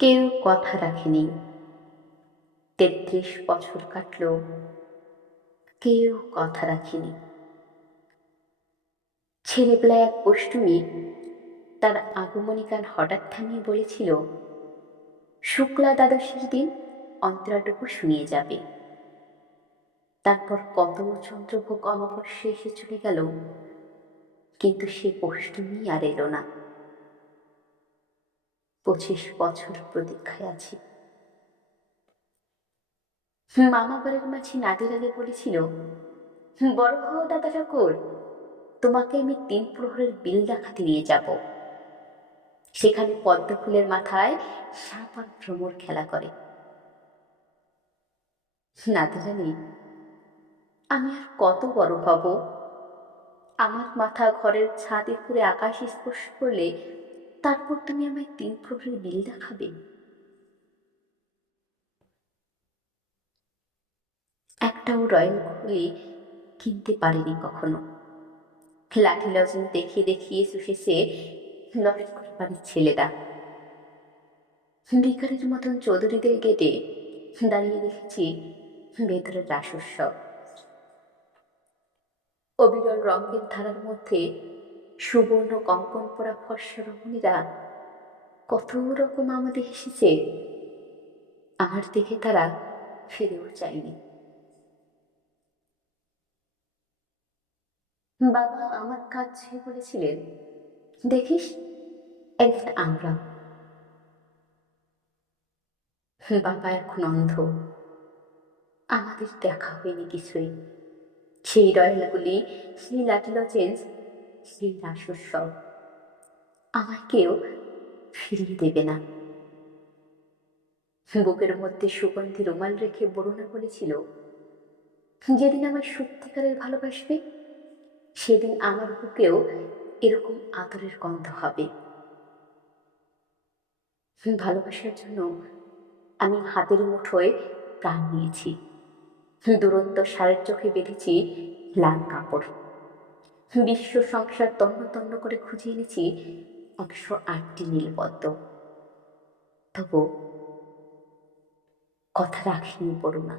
কেউ কথা রাখেনি। ৩৩ বছর কাটল, কেউ কথা রাখেনি। ছেলেবেলায় এক বষ্টমী তার আগমনী গান হঠাৎ থামিয়ে বলেছিল, শুক্লা দ্বাদশীর দিন অন্তরাটুকু শুনিয়ে যাবে। তারপর কত চন্দ্রভোগ অমাবস্যা এসে চলে গেল, কিন্তু সে বষ্টমী আর এলো না। ২৫ বছর প্রতীক্ষায় আছি। মামা বাড়ির মাঝি নাদির আলী বলেছিল, বড় হও দাদা ঠাকুর, তোমাকে আমি ৩ প্রহরের বিল দেখাতে নিয়ে যাব। সেখানে পদ্ম ফুলের মাথায় সাপ আর ভ্রমর খেলা করে। নাদির আলী, আমি আর কত বড় হব? আমার মাথা ঘরের ছাদে করে আকাশ স্পর্শ করলে তারপর তুমি আমায় ৩ প্রহরের বিল দেখাবে? একটাও রয়্যাল ঘড়ি কিনতে পারেনি কখনো। লাঠি লজেন দেখিয়ে দেখিয়ে শুষেছে লস্কর বাড়ির ছেলেরা। ভিখারির মতন চৌধুরীদের গেটে দাঁড়িয়ে দেখেছি ভেতরের রাসোৎসব। অবিরল রঙের ধারার মধ্যে সুবর্ণ কঙ্কন পরা ফর্সা রমণীরা কত রকম আমাদের হেসেছে। আমার দিকে তারা ফিরেও চায়নি। বাবা আমার কাছে বলেছিলেন, দেখিস একদিন আমরা। বাবা এখন অন্ধ, আমাদের দেখা হয়নি কিছুই। সেই রয়্যালগুলি, সেই লাঠি লজেন্স, সেই রাসোৎসব আমায় কেউ ফিরিয়ে দেবে না। বুকের মধ্যে সুগন্ধি রুমাল রেখে বরুণা বলেছিল, যেদিন আমায় সত্যিকারের ভালোবাসবে সেদিন আমার বুকেও এরকম আদরের গন্ধ হবে। ভালোবাসার জন্য আমি হাতের মুঠোয় প্রাণ নিয়েছি। দুরন্ত সারের চোখে বেঁধেছি লাল কাপড়। বিশ্ব সংসার তন্ন তন্ন করে খুঁজে এনেছি ১০৮টি নীলপদ্ম। তবু কথা রাখিনি বরুণা।